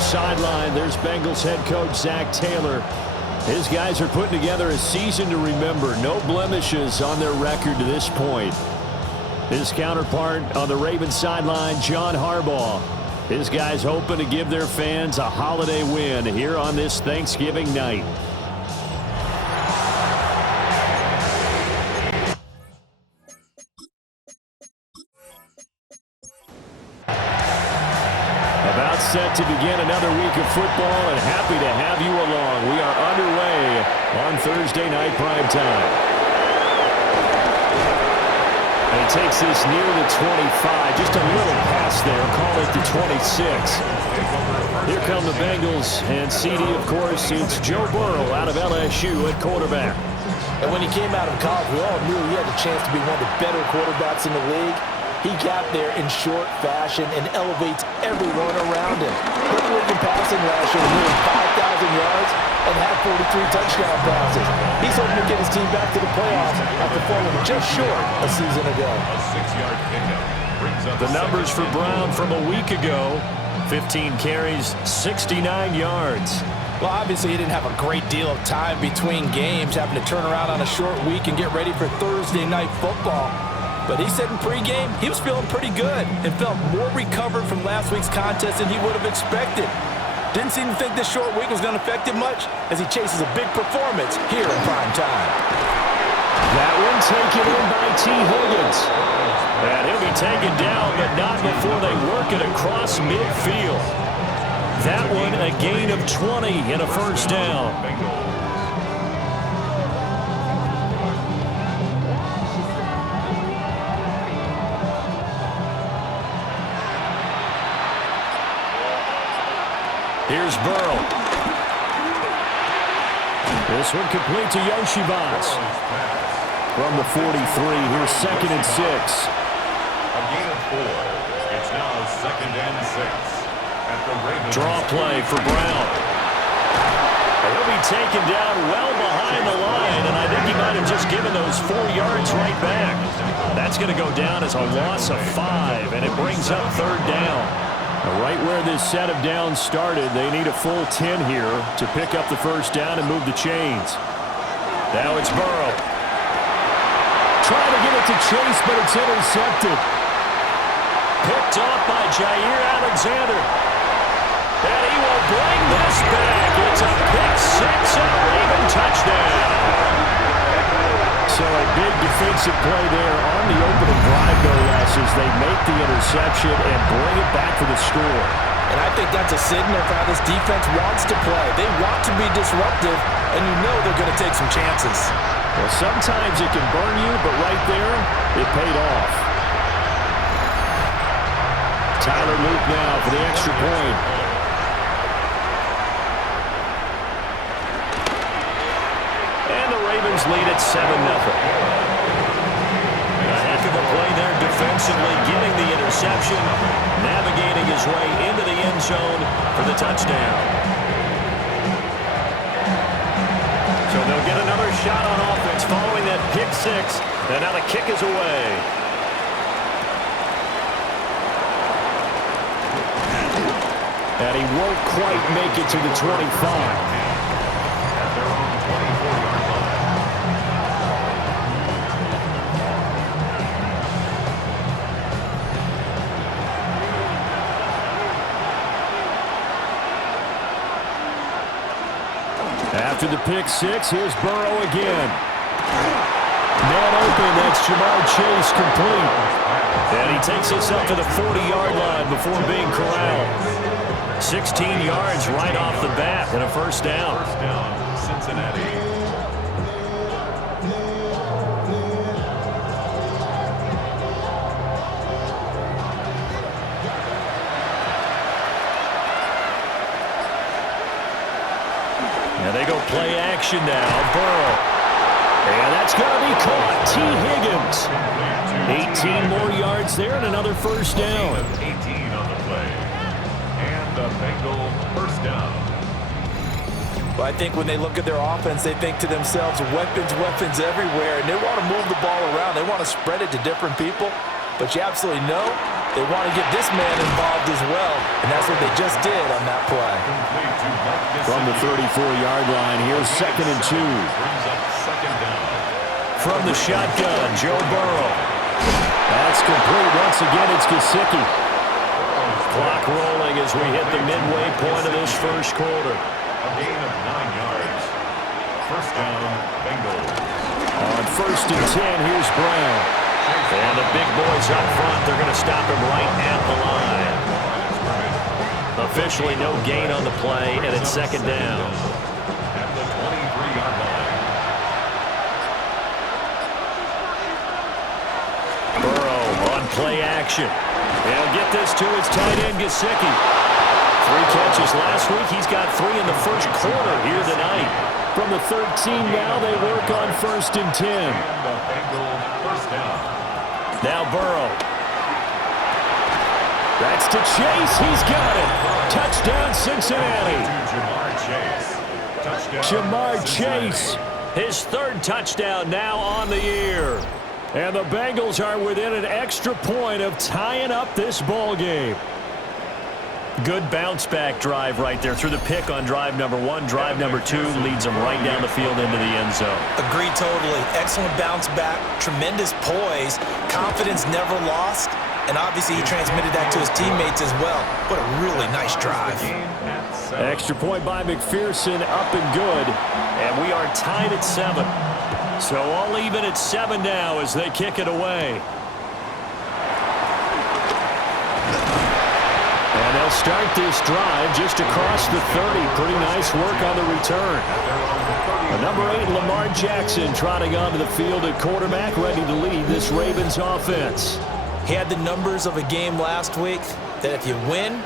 Sideline, there's Bengals head coach Zach Taylor. His guys are putting together a season to remember. No blemishes on their record to this point. His counterpart on the Ravens sideline, John Harbaugh. His guys hoping to give their fans a holiday win here on this Thanksgiving night. Set to begin another week of football, and happy to have you along. We are underway on Thursday night primetime. And he takes this near the 25, just a little past there, call it the 26. Here come the Bengals, and CD, of course, it's Joe Burrow out of LSU at quarterback. And when he came out of college, we all knew he had the chance to be one of the better quarterbacks in the league. He got there in short fashion and elevates everyone around him. Led the league in passing last year with nearly 5,000 yards and had 43 touchdown passes. He's hoping to get his team back to the playoffs after falling just short a season ago. A 6-yard pickup brings up the numbers for Brown from a week ago. 15 carries, 69 yards. Well, obviously he didn't have a great deal of time between games, having to turn around on a short week and get ready for Thursday night football. But he said in pregame he was feeling pretty good and felt more recovered from last week's contest than he would have expected. Didn't seem to think this short week was going to affect him much as he chases a big performance here in prime time. That one taken in by T. Higgins. And he'll be taken down, but not before they work it across midfield. That one a gain of 20 and a first down. Here's Burrow. This one complete to Yoshivas. From the 43, here's 2nd and 6. A gain of 4. It's now 2nd and 6. At the Ravens. Draw play for Brown. He'll be taken down well behind the line, and I think he might have just given those 4 yards right back. That's going to go down as a loss of 5, and it brings up 3rd down. Right where this set of downs started, they need a full 10 here to pick up the first down and move the chains. Now it's Burrow. Trying to get it to Chase, but it's intercepted. Picked off by Jair Alexander. And he will bring this back. It's a pick-6 and a Raven touchdown. So a big defensive play there on the opening drive, no less, as they make the interception and bring it back for the score. And I think that's a signal for how this defense wants to play. They want to be disruptive, and you know they're going to take some chances. Well, sometimes it can burn you, but right there, it paid off. Tyler Luke now for the extra point. Ravens lead at 7-0. A heck of a play there defensively, getting the interception, navigating his way into the end zone for the touchdown. So they'll get another shot on offense following that pick-6, and now the kick is away. And he won't quite make it to the 25. After the pick-6, here's Burrow again. Man open, that's Jamar Chase complete. And he takes us up to the 40-yard line before being corralled. 16 yards right off the bat and a first down. First down, Cincinnati. And they go play action now. Burrow. And that's going to be caught. T. Higgins. 18 more yards there and another first down. 18 on the play. And the Bengals first down. Well, I think when they look at their offense, they think to themselves, weapons everywhere, and they want to move the ball around. They want to spread it to different people, but you absolutely know they want to get this man involved as well, and that's what they just did on that play. From the 34-yard line, here's 2nd and 2. Brings up second down. From the shotgun, Joe Burrow. That's complete. Once again, it's Gesicki. Clock rolling as we hit the midway point of this first quarter. A gain of 9 yards. First down, Bengals. On 1st and 10, here's Brown. And the big boys up front, they're going to stop him right at the line. Officially no gain on the play, and it's 2nd down. At the 23-yard line. Burrow on play action. He'll get this to his tight end, Gesicki. 3 catches last week. He's got 3 in the first quarter here tonight. From the 13 now, they work on 1st and 10. And the Bengals first down. Now Burrow. That's to Chase. He's got it. Touchdown, Cincinnati. To Jamar Chase. Touchdown. Jamar Cincinnati. Chase. His 3rd touchdown now on the year. And the Bengals are within an extra point of tying up this ball game. Good bounce-back drive right there through the pick on drive number 1. Drive number 2 leads them right down the field into the end zone. Agreed totally. Excellent bounce back, tremendous poise, confidence never lost, and obviously he transmitted that to his teammates as well. What a really nice drive. Extra point by McPherson, up and good. And we are tied at 7. So all even at 7 now as they kick it away. And they'll start this drive just across the 30. Pretty nice work on the return. The number 8, Lamar Jackson, trotting onto the field at quarterback, ready to lead this Ravens offense. He had the numbers of a game last week that if you win,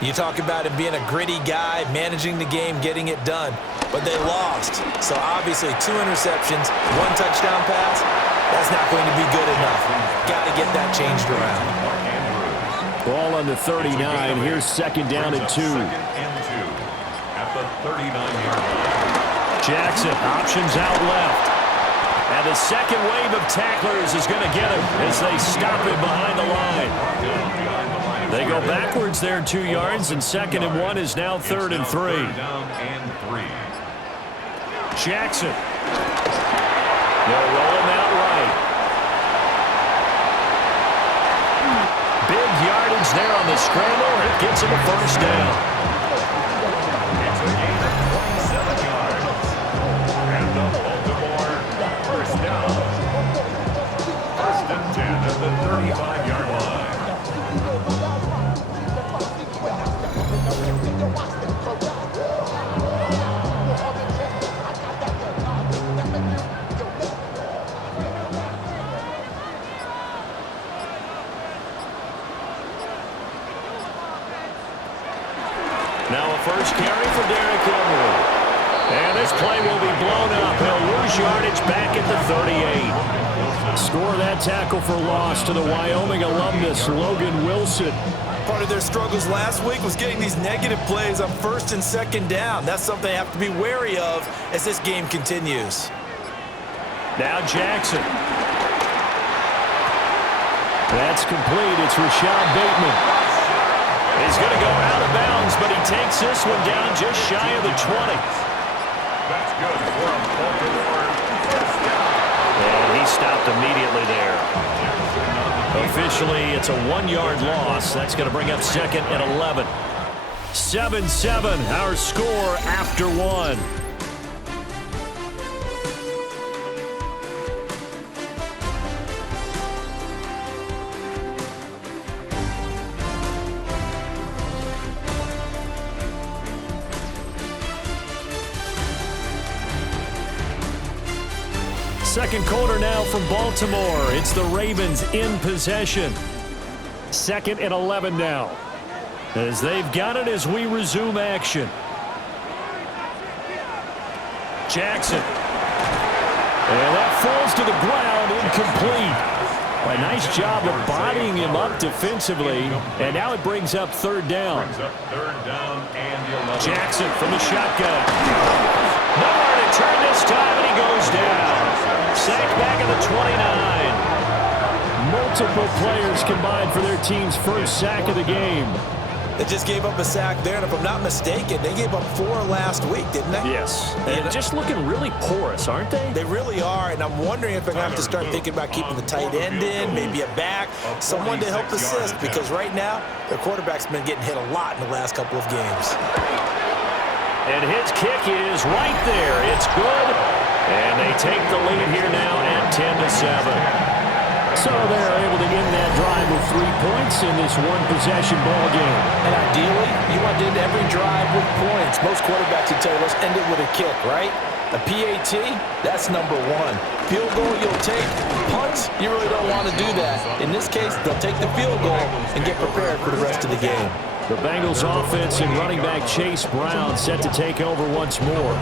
you talk about him being a gritty guy, managing the game, getting it done. But they lost. So obviously 2 interceptions, 1 touchdown pass, that's not going to be good enough. Got to get that changed around. Ball on the 39. Here's 2nd down and 2. 2nd and 2 at the 39-yard line. Jackson options out left. And the second wave of tacklers is going to get him as they stop him behind the line. They go backwards there 2 yards, and 2nd and 1 is now 3rd and 3. Third down and 3. Jackson. They'll roll him out right. Big yardage there on the scramble. It gets him a first down. It's a gain of 27 yards. And the Baltimore first down. 1st and 10 at the 35-yard line. Now a first carry for Derrick Henry. And this play will be blown up. He'll lose yardage back at the 38. Score that tackle for loss to the Wyoming alumnus, Logan Wilson. Part of their struggles last week was getting these negative plays on 1st and 2nd down. That's something they have to be wary of as this game continues. Now Jackson. That's complete. It's Rashad Bateman. He's going to go out of bounds, but he takes this one down just shy of the 20. That's good for a Baltimore first down. And he stopped immediately there. Officially, it's a 1-yard loss. That's going to bring up 2nd and 11. 7-7, our score after 1. Second quarter now from Baltimore. It's the Ravens in possession. 2nd and 11 now, as they've got it as we resume action. Jackson. And that falls to the ground, incomplete. A nice job of bodying him up defensively, and now it brings up 3rd down. Jackson from the shotgun. Nowhere to turn this time, and he goes down. Sacked back at the 29. Multiple players combined for their team's first sack of the game. They just gave up a sack there, and if I'm not mistaken, they gave up 4 last week, didn't they? Yes. And just looking really porous, aren't they? They really are, and I'm wondering if they're going to have to start thinking about keeping the tight end in, maybe a back, someone to help assist, because right now, their quarterback's been getting hit a lot in the last couple of games. And his kick is right there. It's good. And they take the lead here now at 10-7. So they're able to end that drive with 3 points in this one-possession ball game. And ideally, you want to end every drive with points. Most quarterbacks would tell you, let's end it with a kick, right? A PAT, that's number 1. Field goal you'll take. Punts, you really don't want to do that. In this case, they'll take the field goal and get prepared for the rest of the game. The Bengals offense and running back Chase Brown set to take over once more.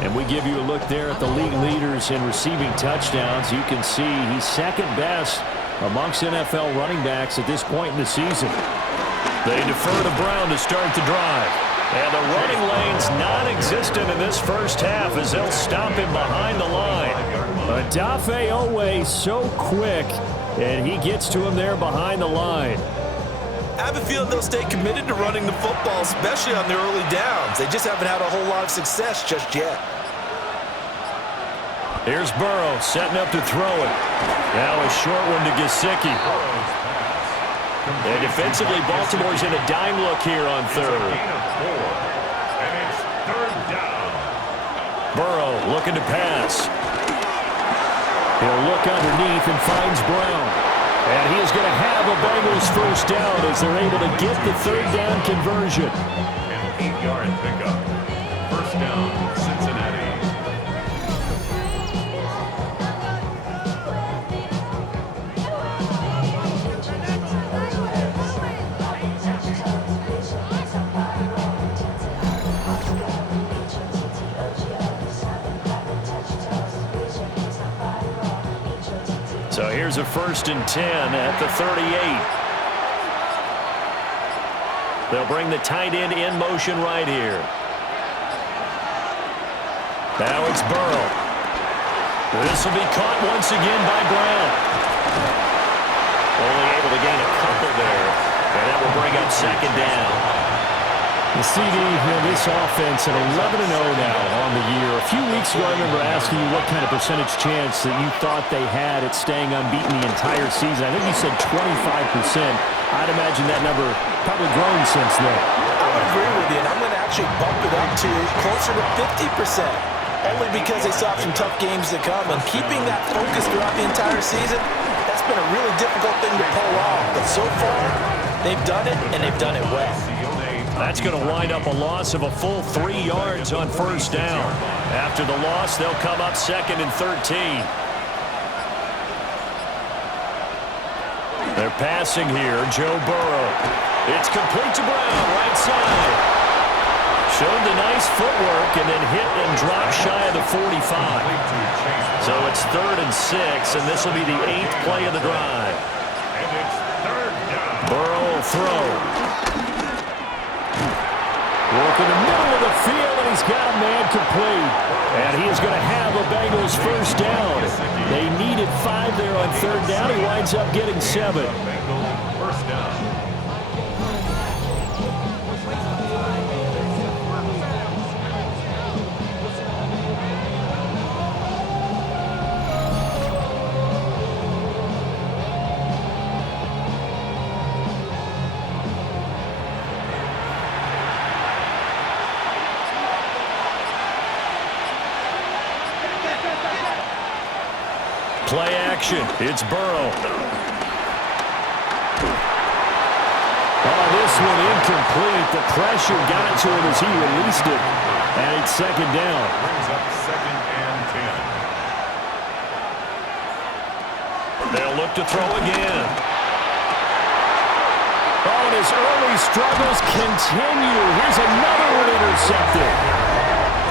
And we give you a look there at the league leaders in receiving touchdowns. You can see he's 2nd best amongst NFL running backs at this point in the season. They defer to Brown to start the drive. And the running lane's non-existent in this first half as they'll stop him behind the line. Odafe Oweh so quick, and he gets to him there behind the line. I have a feeling they'll stay committed to running the football, especially on their early downs. They just haven't had a whole lot of success just yet. Here's Burrow setting up to throw it. Now a short one to Gesicki. And defensively, Baltimore's in a dime look here on 3rd. And it's 3rd down. Burrow looking to pass. He'll look underneath and finds Brown. And he is going to have a Bengals first down as they're able to get the 3rd down conversion. An 8-yard pickup. First down, Cincinnati. So here's a 1st and 10 at the 38. They'll bring the tight end in motion right here. Now it's Burrow. This will be caught once again by Brown. Only able to gain a couple there, and that will bring up 2nd down. The CD, this offense at 11-0 now on the year. A few weeks ago, I remember asking you what kind of percentage chance that you thought they had at staying unbeaten the entire season. I think you said 25%. I'd imagine that number probably grown since then. I would agree with you, and I'm going to actually bump it up to closer to 50%. Only because they still have some tough games to come, and keeping that focus throughout the entire season, that's been a really difficult thing to pull off. But so far, they've done it, and they've done it well. That's going to wind up a loss of a full 3 yards on 1st down. After the loss, they'll come up 2nd and 13. They're passing here, Joe Burrow. It's complete to Brown, right side. Showed the nice footwork and then hit and dropped shy of the 45. So it's 3rd and 6, and this will be the 8th play of the drive. And it's 3rd down. Burrow will throw. Work in the middle of the field, and he's got a man complete. And he is going to have a Bengals first down. They needed 5 there on 3rd down. He winds up getting 7. Bengals first down. Play action. It's Burrow. Oh, this one incomplete. The pressure got to him as he released it. And it's 2nd down. Brings up 2nd and 10. They'll look to throw again. Oh, and his early struggles continue. Here's another one intercepted.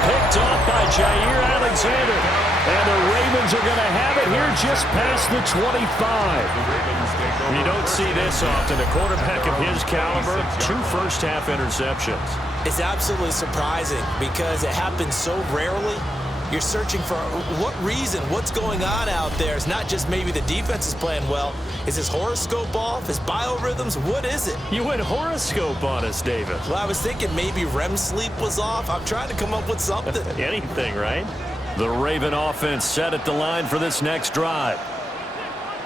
Picked off by Jair Alexander. And the Ravens are going to have it here just past the 25. You don't see this often. A quarterback of his caliber, 2 first-half interceptions. It's absolutely surprising because it happens so rarely. You're searching for what reason, what's going on out there. It's not just maybe the defense is playing well. Is his horoscope off? His biorhythms? What is it? You went horoscope on us, David. Well, I was thinking maybe REM sleep was off. I'm trying to come up with something. Anything, right? The Raven offense set at the line for this next drive.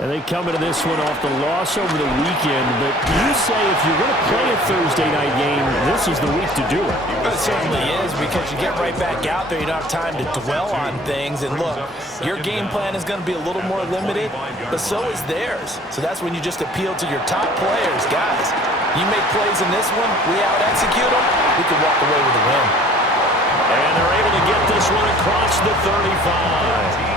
And they come into this one off the loss over the weekend. But you say if you're going to play a Thursday night game, this is the week to do it. It certainly is, because you get right back out there. You don't have time to dwell on things. And look, your game plan is going to be a little more limited, but so is theirs. So that's when you just appeal to your top players. Guys, you make plays in this one, we out-execute them, we can walk away with a win. And they're able to get this one across the 35.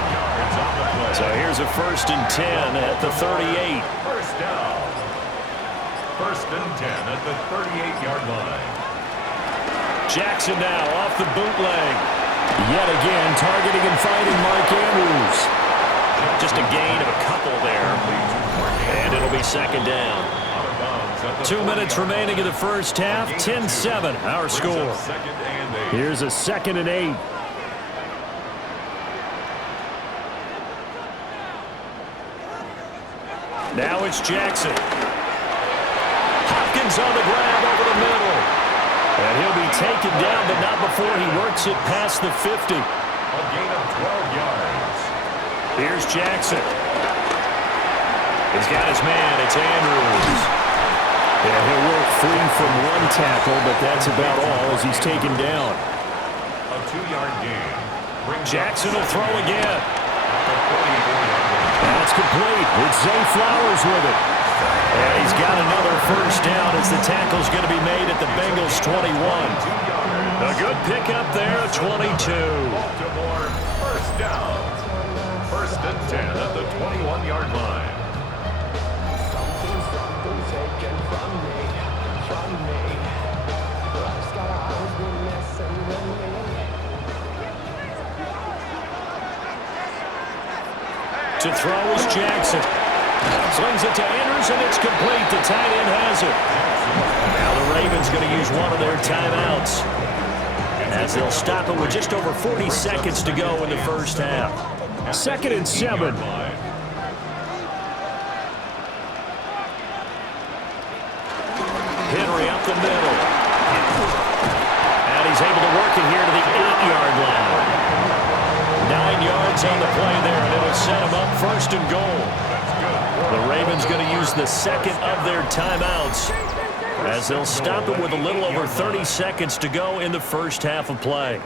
So here's a 1st and 10 at the 38. First down. 1st and 10 at the 38-yard line. Jackson now off the bootleg. Yet again, targeting and finding Mark Andrews. Just a gain of a couple there. And it'll be 2nd down. 2 minutes remaining in the first half. 10-7, our score. Here's a 2nd and 8. Now it's Jackson. Hopkins on the grab over the middle. And he'll be taken down, but not before he works it past the 50. A gain of 12 yards. Here's Jackson. He's got his man. It's Andrews. And he'll work free from one tackle, but that's about all as he's taken down. A 2-yard gain. Jackson will throw again. That's complete. It's Zay Flowers with it. And he's got another first down as the tackle's going to be made at the Bengals 21. A good pickup there, 22. Baltimore, first down. 1st and 10 at the 21-yard line. Something taken from me. Life's got always been messing with me. To throw is Jackson. Slings it to Andrews, and it's complete. The tight end has it. Now the Ravens going to use one of their timeouts, as they'll stop it with just over 40 seconds to go in the first half. 2nd and 7. Henry up the middle. And he's able to work it here to the 8-yard line. 9 yards on the play there, and it'll set him up 1st and goal. The Ravens going to use the 2nd of their timeouts, as they'll stop it with a little over 30 seconds to go in the first half of play.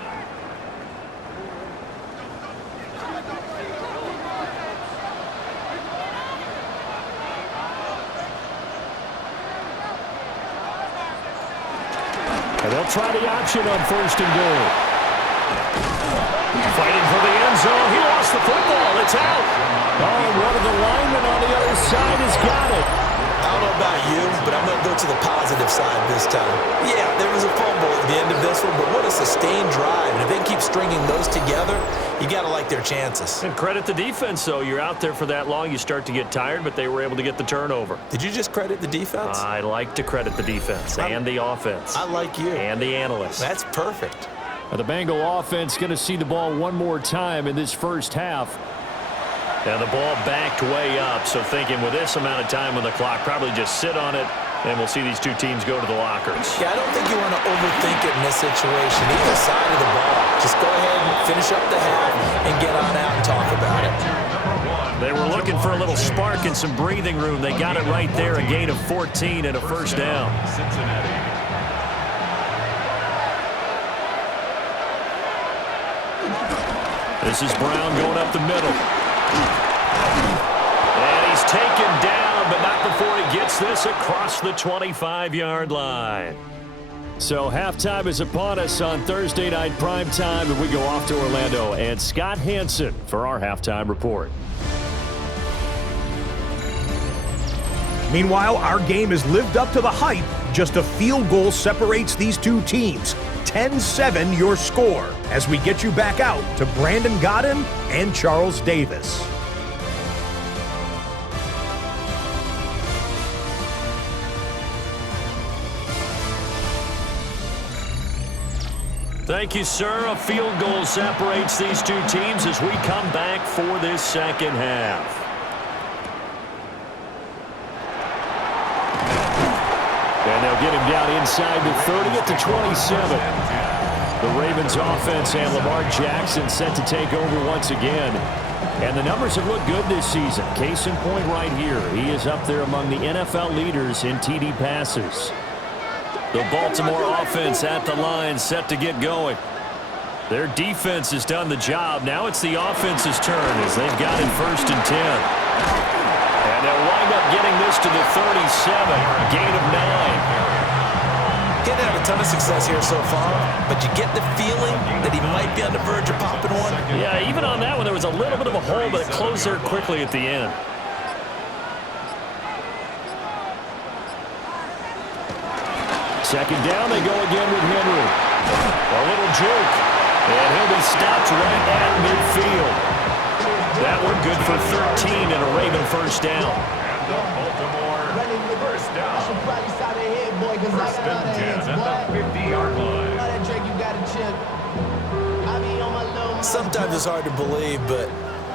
And they'll try the option on 1st and goal. Fighting for the end zone. He lost the football. It's out. Oh, one of the linemen on the other side has got it. I don't know about you, but I'm going to go to the positive side this time. Yeah, there was a fumble at the end of this one, but what a sustained drive. And if they keep stringing those together, you got to like their chances. And credit the defense, though. You're out there for that long, you start to get tired, but they were able to get the turnover. Did you just credit the defense? I like to credit the defense and the offense. I like you. And the analysts. That's perfect. The Bengal offense going to see the ball one more time in this first half. And the ball backed way up, so thinking with this amount of time on the clock, probably just sit on it, and we'll see these two teams go to the lockers. Yeah, I don't think you want to overthink it in this situation. Either side of the ball. Just go ahead and finish up the half and get on out and talk about it. They were looking for a little spark and some breathing room. They got it right there, a gain of 14 and a first down. Cincinnati. This is Brown going up the middle. And he's taken down, but not before he gets this across the 25-yard line. So halftime is upon us on Thursday night primetime, and we go off to Orlando. And Scott Hansen for our halftime report. Meanwhile, our game has lived up to the hype. Just a field goal separates these two teams. 10-7 your score as we get you back out to Brandon Godden and Charles Davis. Thank you, sir. A field goal separates these two teams as we come back for this second half. And they'll get him down inside the 30 at the 27. The Ravens offense and Lamar Jackson set to take over once again. And the numbers have looked good this season. Case in point right here. He is up there among the NFL leaders in TD passes. The Baltimore offense at the line set to get going. Their defense has done the job. Now it's the offense's turn as they've got it 1st and 10. And they'll wind up getting this to the 37, a gain of 9. Didn't have a ton of success here so far, but you get the feeling that he might be on the verge of popping one. Yeah, even on that one, there was a little bit of a hole, but it closed there quickly at the end. Second down, they go again with Henry. A little juke, and he'll be stopped right at midfield. That one good for 13 and a Raven first down. And the Baltimore first down. First and 10 at the 50-yard line. Sometimes it's hard to believe, but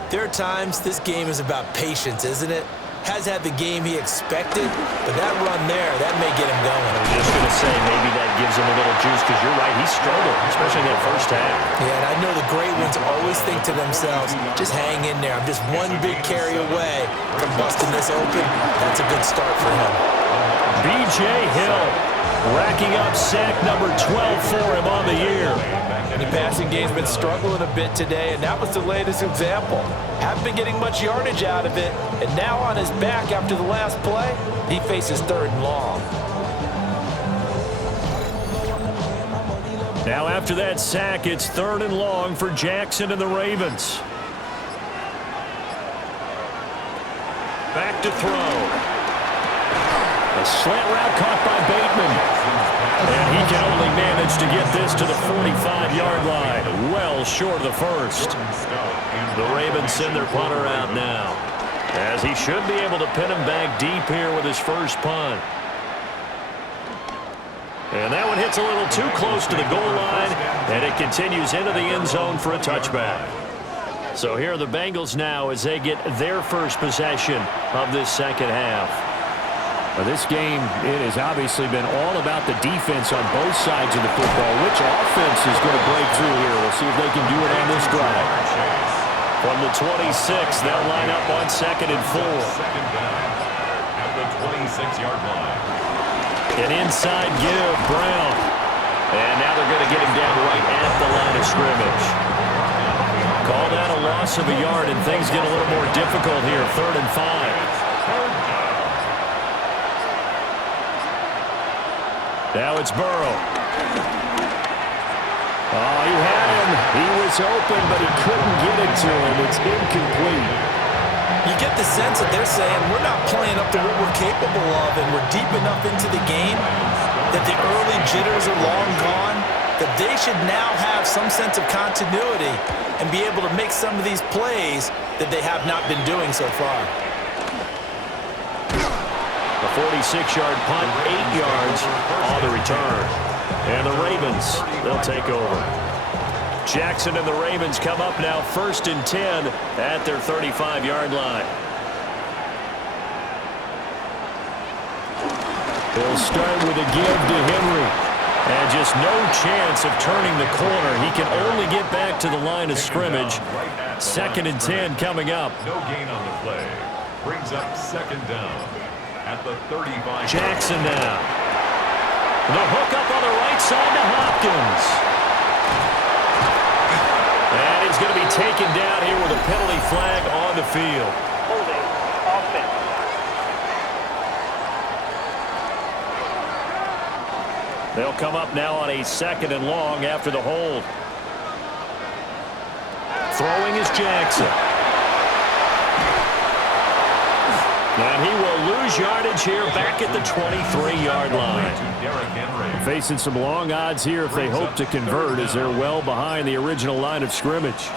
there are times this game is about patience, isn't it? Has had the game he expected, but that run there, that may get him going. I was just going to say, maybe that gives him a little juice, because you're right, he struggled, especially in that first half. Yeah, and I know the great ones always think to themselves, just hang in there. I'm just one big carry away from busting this open. That's a good start for him. B.J. Hill racking up sack number 12 for him on the year. The passing game's been struggling a bit today, and that was the latest example. Haven't been getting much yardage out of it, and now on his back after the last play, he faces 3rd and long. Now after that sack, it's 3rd and long for Jackson and the Ravens. Back to throw. A slant route caught by Bateman. And he can only manage to get this to the 45-yard line. Well short of the first. The Ravens send their punter out now, as he should be able to pin him back deep here with his first punt. And that one hits a little too close to the goal line, and it continues into the end zone for a touchback. So here are the Bengals now as they get their first possession of this second half. Well, this game, it has obviously been all about the defense on both sides of the football. Which offense is going to break through here? We'll see if they can do it on this drive. From the 26, they'll line up on 2nd and 4. Second down at the 26-yard line. An inside give, Brown. And now they're going to get him down right at the line of scrimmage. Called out a loss of a yard, and things get a little more difficult here. 3rd and 5. Now it's Burrow. Oh, he had him. He was open, but he couldn't get it to him. It's incomplete. You get the sense that they're saying we're not playing up to what we're capable of, and we're deep enough into the game that the early jitters are long gone, that they should now have some sense of continuity and be able to make some of these plays that they have not been doing so far. A 46-yard punt, 8 yards on the return. And the Ravens, they'll take over. Jackson and the Ravens come up now 1st and 10 at their 35-yard line. They'll start with a give to Henry. And just no chance of turning the corner. He can only get back to the line of scrimmage. 2nd and 10 coming up. No gain on the play. Brings up 2nd down at the 35. Jackson now. The hook up on the right side to Hopkins. And he's going to be taken down here with a penalty flag on the field. Holding offense. They'll come up now on a 2nd and long after the hold. Throwing is Jackson. And he will lose yardage here back at the 23-yard line. Facing some long odds here if they hope to convert, as they're well behind the original line of scrimmage.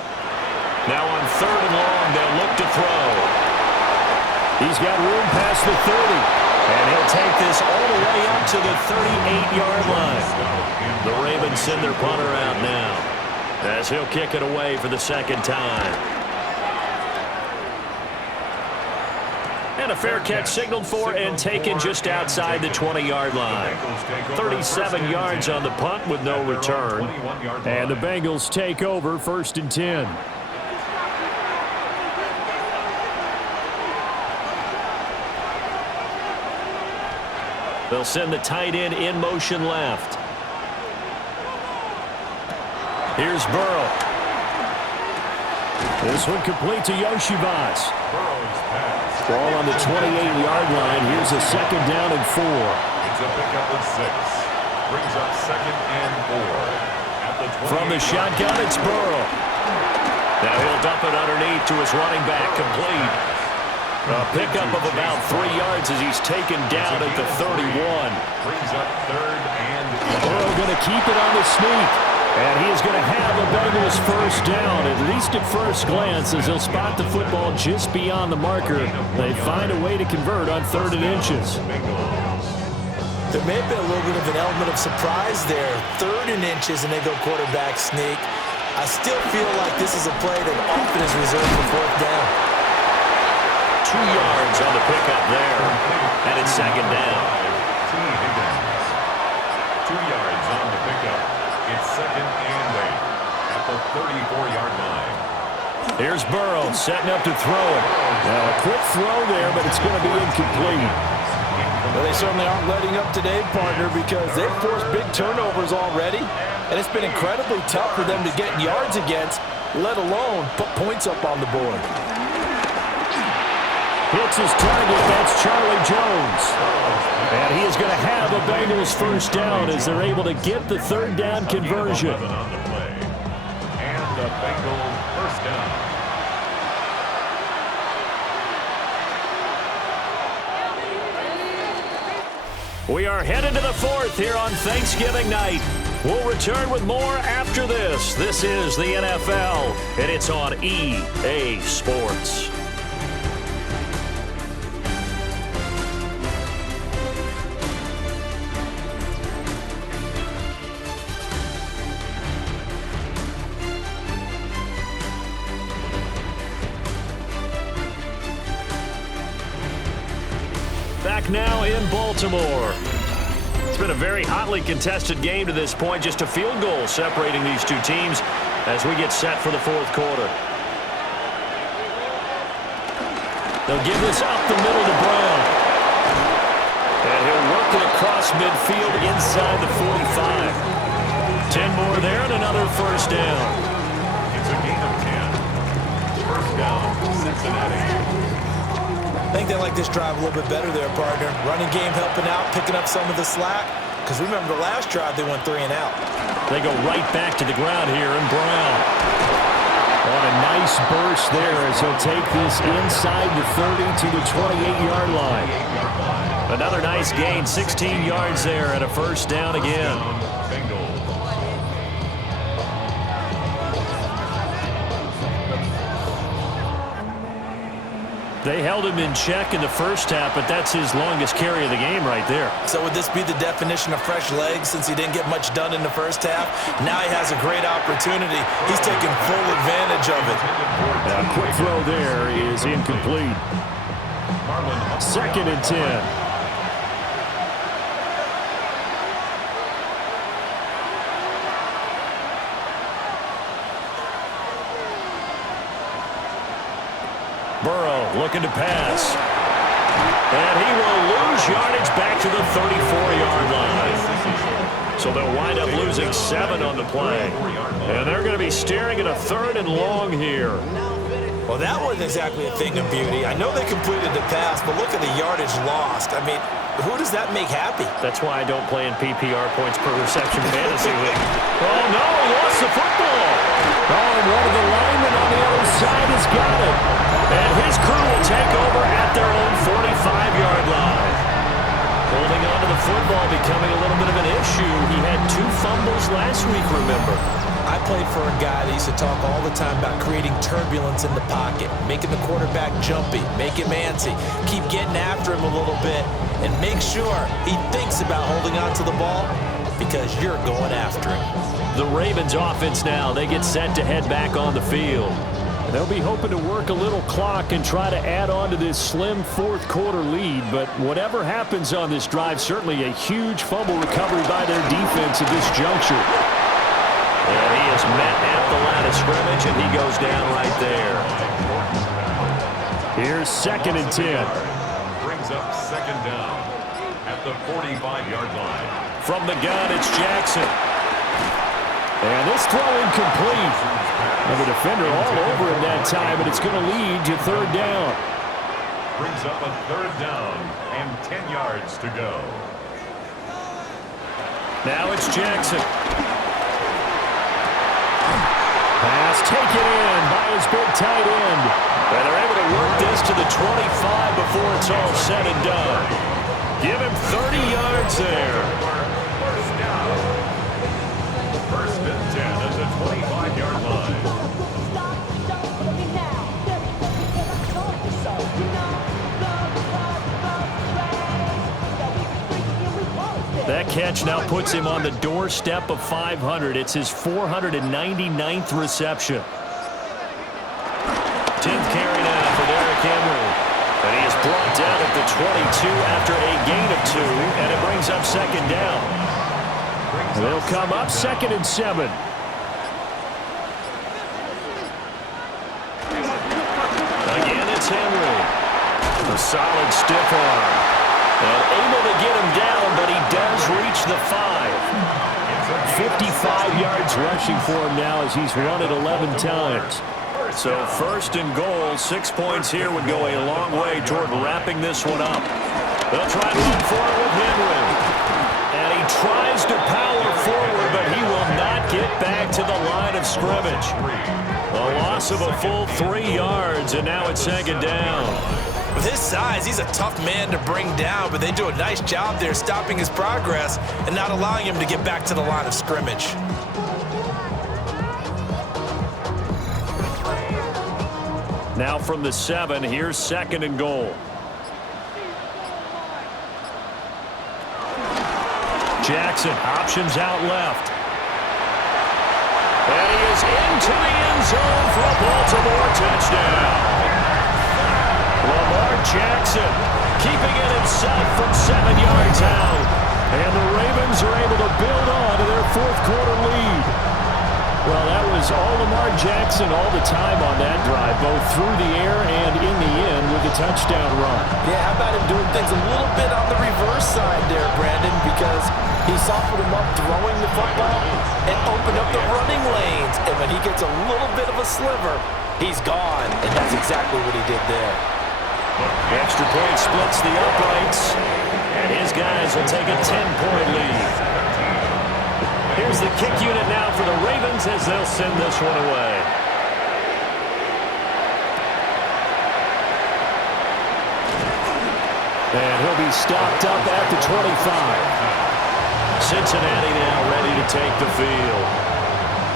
Now on 3rd and long, they'll look to throw. He's got room past the 30. And he'll take this all the way up to the 38-yard line. The Ravens send their punter out now, as he'll kick it away for the second time. And a fair catch signaled for and taken just outside the 20-yard line. 37 yards on the punt with no return. And the Bengals take over 1st and 10. They'll send the tight end in motion left. Here's Burrow. This one complete to Yoshivas. Ball on the 28-yard line. Here's a 2nd down and 4. It's a pickup of 6. Brings up 2nd and 4. From the shotgun, it's Burrow. Now he'll dump it underneath to his running back, complete. A pickup of about 3 yards as he's taken down at the 31. Brings up 3rd and Burrow going to keep it on the sneak. And he is going to have a Bengals first down, at least at first glance, as he'll spot the football just beyond the marker. They find a way to convert on 3rd and inches. There may have been a little bit of an element of surprise there. 3rd and inches, and they go quarterback sneak. I still feel like this is a play that often is reserved for 4th down. 2 yards on the pickup there, and it's 2nd down. 2 yards on the pickup. It's 2nd and 8 at the 34-yard line. Here's Burrow setting up to throw it. Now a quick throw there, but it's going to be incomplete. Well, they certainly aren't letting up today, partner, because they've forced big turnovers already, and it's been incredibly tough for them to get yards against, let alone put points up on the board. Hits his target. That's Charlie Jones. And he is going to have a Bengals first down as they're able to get the 3rd down conversion. On the play. And a Bengals first down. We are headed to the 4th here on Thanksgiving night. We'll return with more after this. This is the NFL, and it's on EA Sports. Back now in Baltimore. It's been a very hotly contested game to this point. Just a field goal separating these two teams as we get set for the 4th quarter. They'll give this up the middle to Brown. And he'll work it across midfield inside the 45. 10 more there and another first down. It's a gain of 10. First down, Cincinnati. I think they like this drive a little bit better there, partner. Running game helping out, picking up some of the slack. Because remember, the last drive they went 3 and out. They go right back to the ground here, and Brown. On a nice burst there as he'll take this inside the 30 to the 28-yard line. Another nice gain, 16 yards there, and a first down again. They held him in check in the first half, but that's his longest carry of the game right there. So would this be the definition of fresh legs since he didn't get much done in the first half? Now he has a great opportunity. He's taking full advantage of it. A quick throw there is incomplete. 2nd and 10. Burrow looking to pass. And he will lose yardage back to the 34-yard line. So they'll wind up losing 7 on the play. And they're going to be staring at a 3rd and long here. Well, that wasn't exactly a thing of beauty. I know they completed the pass, but look at the yardage lost. I mean, who does that make happy? That's why I don't play in PPR points per reception fantasy league. Oh, no, he lost the football. Oh, and one of the linemen on the other side is got it. And his crew will take over at their own 45-yard line. Holding on to the football becoming a little bit of an issue. He had 2 fumbles last week, remember. I played for a guy that used to talk all the time about creating turbulence in the pocket, making the quarterback jumpy, make him antsy, keep getting after him a little bit, and make sure he thinks about holding on to the ball because you're going after him. The Ravens offense now, they get set to head back on the field. They'll be hoping to work a little clock and try to add on to this slim fourth quarter lead, but whatever happens on this drive, certainly a huge fumble recovery by their defense at this juncture. And he is met at the line of scrimmage, and he goes down right there. Here's 2nd and 10. Brings up 2nd down at the 45-yard line. From the gun, it's Jackson. And this throw incomplete. And the defender all over him that time, and it's going to lead to 3rd down. Brings up a 3rd down and 10 yards to go. Now it's Jackson. Pass taken in by his big tight end. And they're able to work this to the 25 before it's all said and done. Give him 30 yards there. First down. 1st and 10 at the 25-yard line. That catch now puts him on the doorstep of 500. It's his 499th reception. 10th carry now for Derrick Henry. And he is brought down at the 22 after a gain of 2, and it brings up 2nd down. They'll come up 2nd and 7. Again, it's Henry. A solid stiff arm. And able to get him down, but he does reach the 5. 55 yards rushing for him now as he's run it 11 times. So 1st and goal, 6 points here would go a long way toward wrapping this one up. They'll try to look for it with Henry. And he tries to power forward, but he will not get back to the line of scrimmage. A loss of a full 3 yards, and now it's 2nd down. With his size, he's a tough man to bring down, but they do a nice job there stopping his progress and not allowing him to get back to the line of scrimmage. Now from the 7, here's 2nd and goal. Jackson options out left. And he is into the end zone for a Baltimore touchdown. Lamar Jackson keeping it himself from 7 yards out. And the Ravens are able to build on to their fourth quarter lead. Well, that was all Lamar Jackson all the time on that drive, both through the air and in the end with the touchdown run. Yeah, how about him doing things a little bit on the reverse side there, Brandon, because he softened him up throwing the football and opened up the running lanes. And when he gets a little bit of a sliver, he's gone. And that's exactly what he did there. The extra point splits the uprights, and his guys will take a 10-point lead. Here's the kick unit now for the Ravens as they'll send this one away. And he'll be stopped up at the 25. Cincinnati now ready to take the field.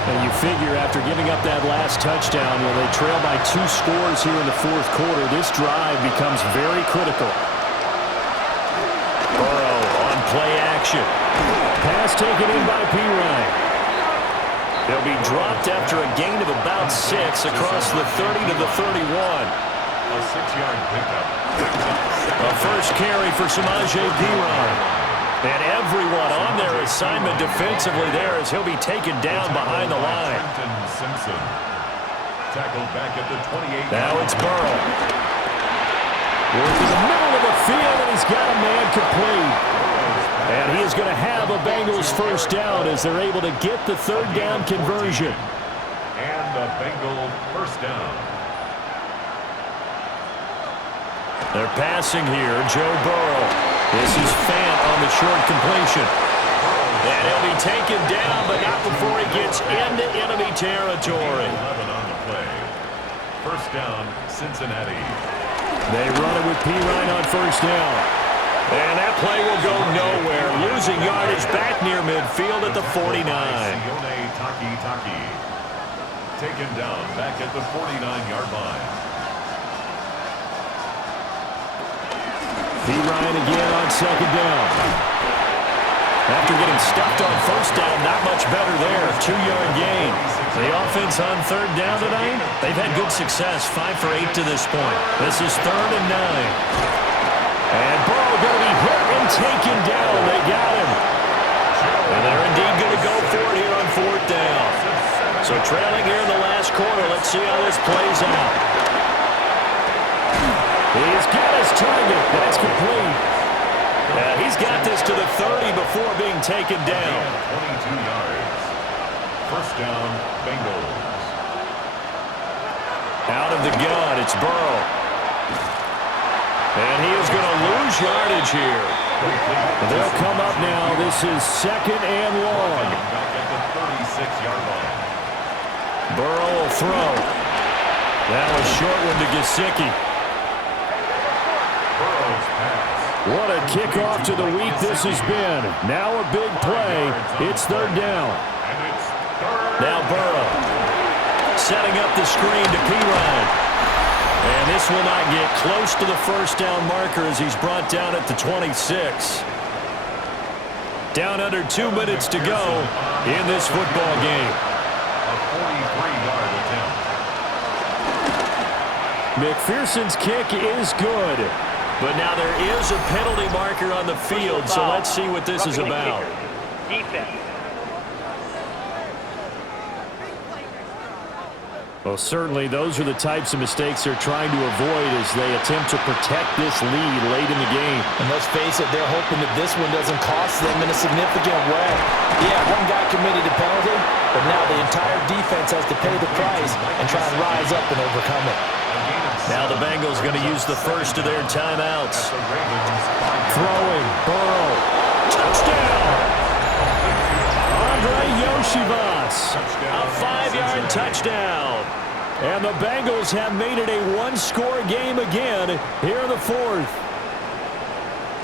And you figure after giving up that last touchdown, when they trail by 2 scores here in the fourth quarter, this drive becomes very critical. Burrow on play action. Pass taken in by P-Ryan. He'll be dropped after a gain of about 6 across the 30 to the 31. A 6-yard pickup. A first carry for Samaje Perine. And everyone on their assignment defensively there as he'll be taken down behind the line. Simpson. Tackled back at the 28. Now it's Burrow. Working the middle of the field, and he's got a man complete. And he is going to have a Bengals first down as they're able to get the 3rd down conversion. And a Bengal first down. They're passing here, Joe Burrow. This is Fant on the short completion. And he'll be taken down, but not before he gets into enemy territory. 11 on the play. First down, Cincinnati. They run it with P. Ryan on first down. And that play will go nowhere. Losing yardage back near midfield at the 49. Sione Taki. Taken down back at the 49-yard line. P. Ryan again on second down. After getting stuffed on first down, not much better there. 2-yard gain. The offense on third down tonight, they've had good success. 5 for 8 to this point. This is 3rd and 9. And Burrow going to be hit and taken down. They got him. And they're indeed going to go for it here on 4th down. So trailing here in the last quarter. Let's see how this plays out. He's got his target. That's complete. He's got this to the 30 before being taken down. 22 yards. First down, Bengals. Out of the gun, it's Burrow. And he is going to lose yardage here. They'll come up now. This is 2nd and long. Back at the 36-yard line. Burrow will throw. That was short one to Gesicki. Burrow's pass. What a kickoff to the week this has been. Now a big play. It's 3rd down. And it's 3rd. Now Burrow setting up the screen to P. Ryan. And this will not get close to the first down marker as he's brought down at the 26. Down under 2 minutes to go in this football game. A 43-yard attempt. McPherson's kick is good. But now there is a penalty marker on the field, so let's see what this is about. Defense. Well, certainly those are the types of mistakes they're trying to avoid as they attempt to protect this lead late in the game. And let's face it, they're hoping that this one doesn't cost them in a significant way. Yeah, one guy committed a penalty, but now the entire defense has to pay the price and try and rise up and overcome it. Now the Bengals going to use the first of their timeouts. Throwing, Burrow, touchdown! Andre Yoshivas. A 5-yard touchdown. And the Bengals have made it a one-score game again here in the 4th.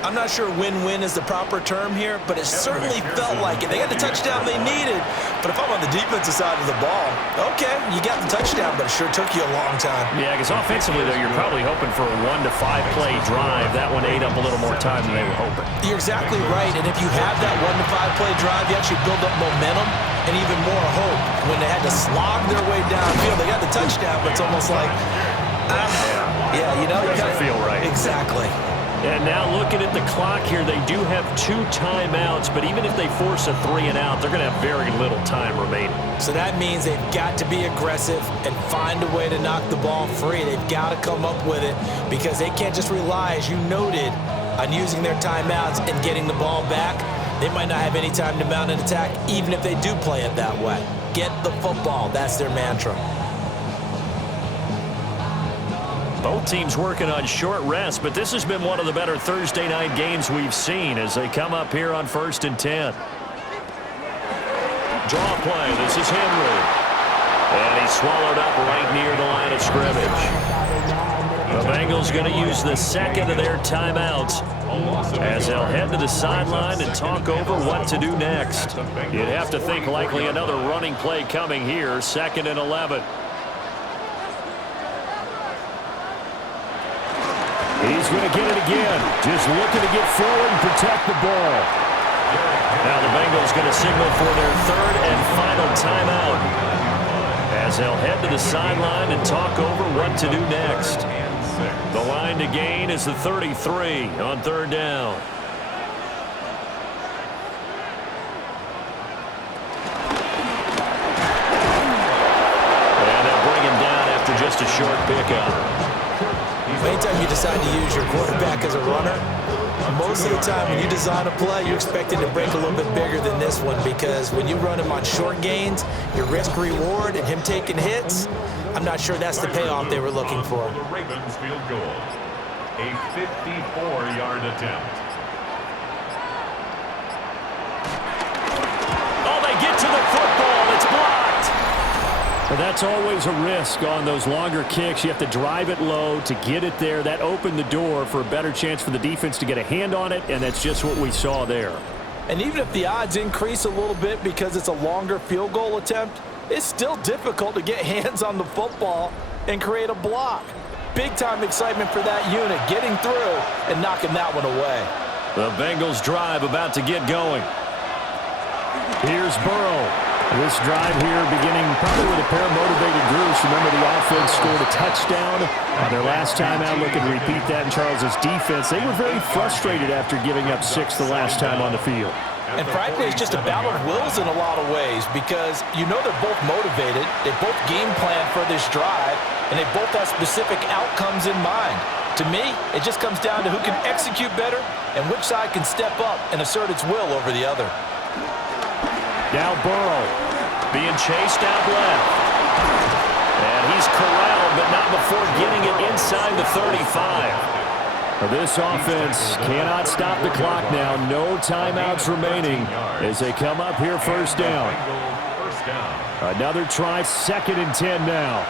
I'm not sure win-win is the proper term here, but it certainly felt like it. They got the touchdown they needed, but if I'm on the defensive side of the ball, okay, you got the touchdown, but it sure took you a long time. Yeah, because offensively, though, you're probably hoping for a 1 to 5 play drive. That one ate up a little more time than they were hoping. You're exactly right, and if you have that 1 to 5 play drive, you actually build up momentum and even more hope. When they had to slog their way downfield, they got the touchdown, but it's almost like, yeah, you know, Doesn't feel right. Exactly. And now looking at the clock here, they do have 2 timeouts, but even if they force a 3 and out, they're going to have very little time remaining. So that means they've got to be aggressive and find a way to knock the ball free. They've got to come up with it because they can't just rely, as you noted, on using their timeouts and getting the ball back. They might not have any time to mount an attack, even if they do play it that way. Get the football. That's their mantra. Both teams working on short rest, but this has been one of the better Thursday night games we've seen as they come up here on 1st and 10. Draw play. This is Henry. And he's swallowed up right near the line of scrimmage. The Bengals going to use the second of their timeouts as they'll head to the sideline and talk over what to do next. You'd have to think likely another running play coming here, 2nd and 11. He's going to get it again. Just looking to get forward and protect the ball. Now the Bengals going to signal for their 3rd and final timeout as they'll head to the sideline and talk over what to do next. The line to gain is the 33 on 3rd down. And they'll bring him down after just a short pickup. Anytime you decide to use your quarterback as a runner, most of the time when you design a play, you expect it to break a little bit bigger than this one because when you run him on short gains, your risk-reward and him taking hits, I'm not sure that's the payoff they were looking for. The Ravens field goal. A 54-yard attempt. Oh, they get to the football. It's blocked. Well, that's always a risk on those longer kicks. You have to drive it low to get it there. That opened the door for a better chance for the defense to get a hand on it, and that's just what we saw there. And even if the odds increase a little bit because it's a longer field goal attempt, it's still difficult to get hands on the football and create a block. Big-time excitement for that unit, getting through and knocking that one away. The Bengals drive about to get going. Here's Burrow. This drive here beginning probably with a pair of motivated groups. Remember, the offense scored a touchdown on their last time out. Look and repeat that in Charles's defense. They were very frustrated after giving up 6 the last time on the field. And frankly, it's just a battle of wills in a lot of ways because you know they're both motivated, they both game plan for this drive, and they both have specific outcomes in mind. To me, it just comes down to who can execute better and which side can step up and assert its will over the other. Now Burrow being chased out left. And he's corralled, but not before getting it inside the 35. This offense cannot stop the clock now. No timeouts remaining as they come up here first down. Another try, 2nd and 10 now.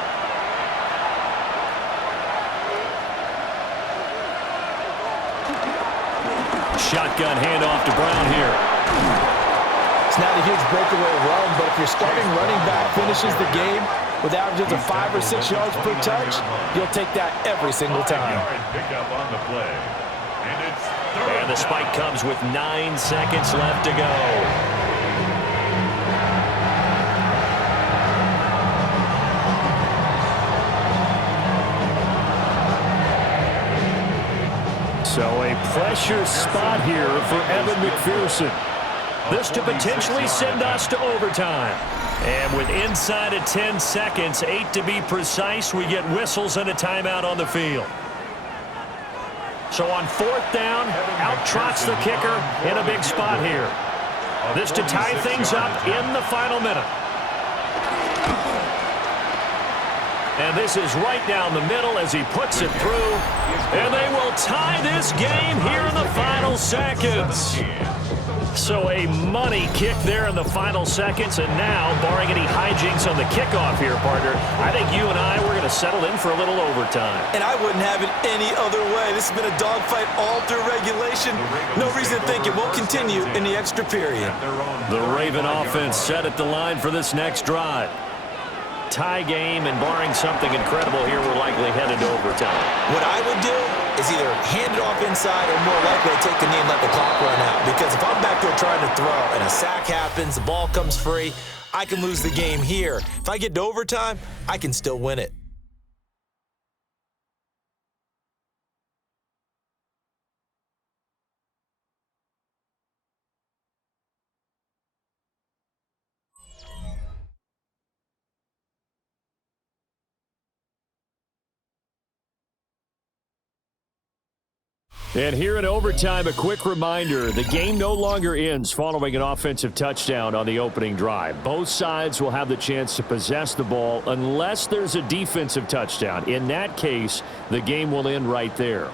Shotgun handoff to Brown here. It's not a huge breakaway run, but if your starting running back finishes the game with averages of 5 or 6 yards per touch, you'll take that every single time. And the spike comes with 9 seconds left to go. So a pressure spot here for Evan McPherson. This to potentially send us to overtime. And with inside of 10 seconds, 8 to be precise, we get whistles and a timeout on the field. So on 4th down, out trots the kicker in a big spot here. This to tie things up in the final minute. And this is right down the middle as he puts it through. And they will tie this game here in the final seconds. So a money kick there in the final seconds. And now, barring any hijinks on the kickoff here, partner, I think you and I, we're going to settle in for a little overtime. And I wouldn't have it any other way. This has been a dogfight all through regulation. No reason to think it won't continue in the extra period. The Raven offense set at the line for this next drive. Tie game, and barring something incredible here, we're likely headed to overtime. What I would do is either hand it off inside or more likely take the knee and let the clock run out. Because if I'm back there trying to throw and a sack happens, the ball comes free, I can lose the game here. If I get to overtime, I can still win it. And here in overtime, a quick reminder, the game no longer ends following an offensive touchdown on the opening drive. Both sides will have the chance to possess the ball unless there's a defensive touchdown. In that case, the game will end right there.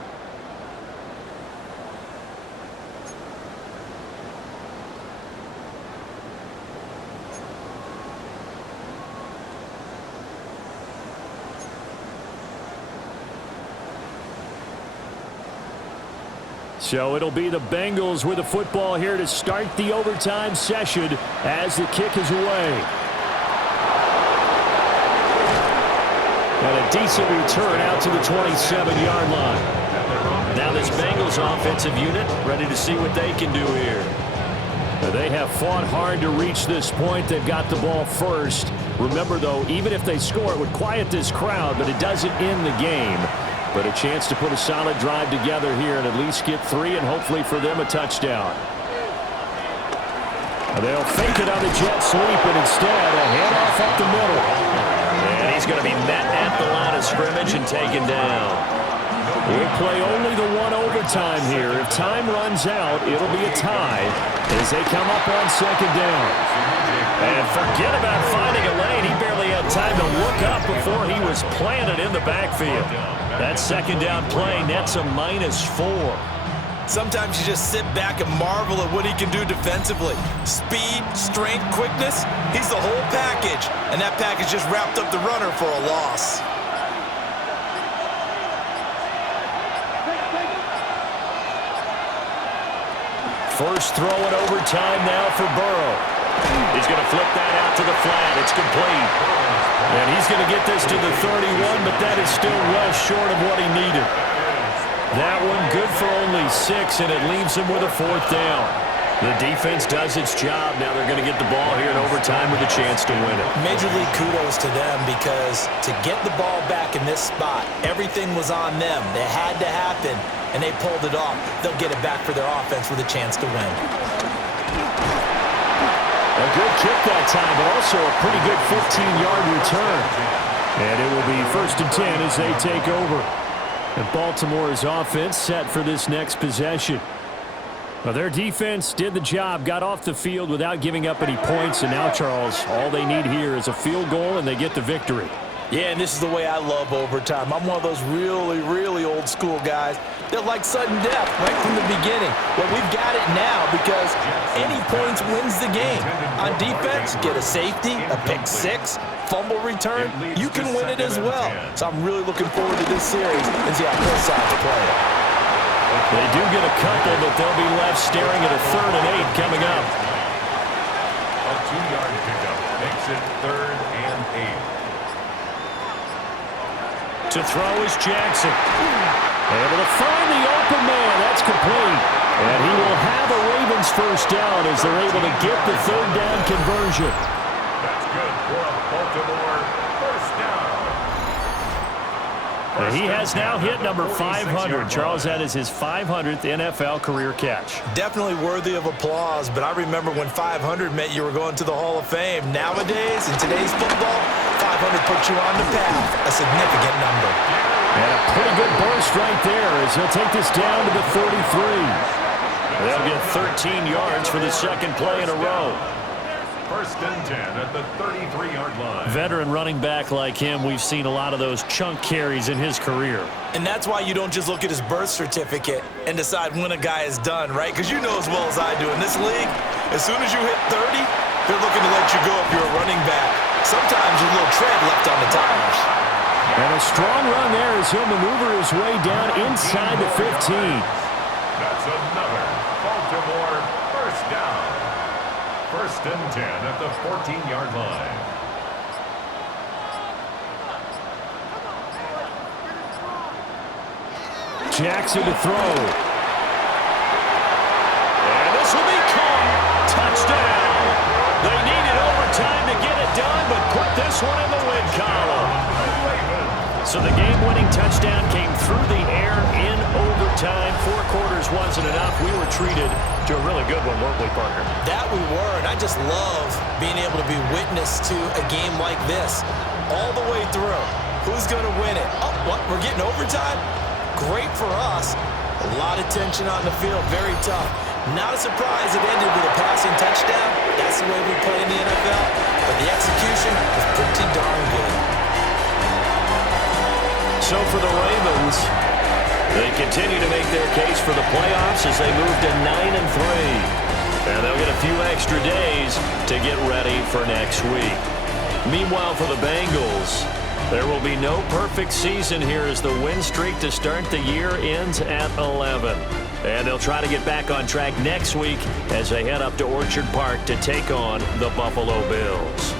So it'll be the Bengals with the football here to start the overtime session as the kick is away. And a decent return out to the 27-yard line. Now this Bengals offensive unit ready to see what they can do here. They have fought hard to reach this point. They've got the ball first. Remember, though, even if they score, it would quiet this crowd, but it doesn't end the game. But a chance to put a solid drive together here and at least get 3 and hopefully for them a touchdown. They'll fake it on the jet sweep and instead a handoff up the middle. And he's going to be met at the line of scrimmage and taken down. We'll play only the one overtime here. If time runs out, it'll be a tie as they come up on 2nd down. And forget about finding a lane. He barely had time to look up before he was planted in the backfield. That 2nd down play nets a -4. Sometimes you just sit back and marvel at what he can do defensively. Speed, strength, quickness, he's the whole package. And that package just wrapped up the runner for a loss. First throw in overtime now for Burrow. He's going to flip that out to the flat. It's complete. And he's going to get this to the 31, but that is still well short of what he needed. That one good for only 6, and it leaves him with a 4th down. The defense does its job. Now they're going to get the ball here in overtime with a chance to win it. Major League kudos to them because to get the ball back in this spot, everything was on them. They had to happen, and they pulled it off. They'll get it back for their offense with a chance to win. A good kick that time, but also a pretty good 15-yard return. And it will be 1st and 10 as they take over. And Baltimore's offense set for this next possession. Well, their defense did the job, got off the field without giving up any points, and now, Charles, all they need here is a field goal, and they get the victory. Yeah, and this is the way I love overtime. I'm one of those really, really old school guys that like sudden death right from the beginning. Well, we've got it now because any points wins the game. On defense, get a safety, a pick 6, fumble return, you can win it as well. So I'm really looking forward to this series and see how both sides play it. They do get a couple, but they'll be left staring at a 3rd and 8 coming up. A 2-yard pickup makes it 3rd and 8. To throw is Jackson. Able to find the open man. That's complete. And he will have a Ravens 1st down as they're able to get the 3rd down conversion. That's good for a Baltimore 1st down. And he has now hit number 500. Charles, that is his 500th NFL career catch. Definitely worthy of applause, but I remember when 500 meant you were going to the Hall of Fame. Nowadays, in today's football, 500 puts you on the path, a significant number. And a pretty good burst right there as he'll take this down to the 33. They'll get 13 yards for the 2nd play in a row. 1st and 10 at the 33-yard line. Veteran running back like him, we've seen a lot of those chunk carries in his career. And that's why you don't just look at his birth certificate and decide when a guy is done, right? Because you know as well as I do, in this league, as soon as you hit 30, they're looking to let you go if you're a running back. Sometimes a little tread left on the tires. And a strong run there as he'll maneuver his way down inside the 15. That's another Baltimore 1st down. 1st and 10 at the 14-yard line. Jackson to throw. And this will be caught. Touchdown. They needed overtime to get it done, but put this one in the win column. So the game-winning touchdown came through the air in overtime. 4 quarters wasn't enough. We were treated to a really good one, weren't we, partner? That we were, and I just love being able to be witness to a game like this all the way through. Who's going to win it? Oh, what? We're getting overtime? Great for us. A lot of tension on the field. Very tough. Not a surprise it ended with a passing touchdown. That's the way we play in the NFL. But the execution was pretty darn good. So for the Ravens, they continue to make their case for the playoffs as they move to 9-3. And they'll get a few extra days to get ready for next week. Meanwhile, for the Bengals, there will be no perfect season here as the win streak to start the year ends at 11. And they'll try to get back on track next week as they head up to Orchard Park to take on the Buffalo Bills.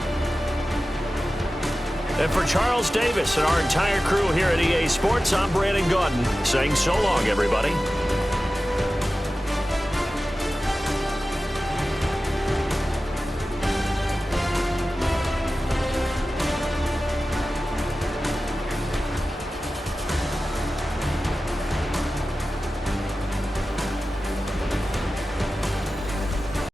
And for Charles Davis and our entire crew here at EA Sports, I'm Brandon Gaudin saying so long, everybody.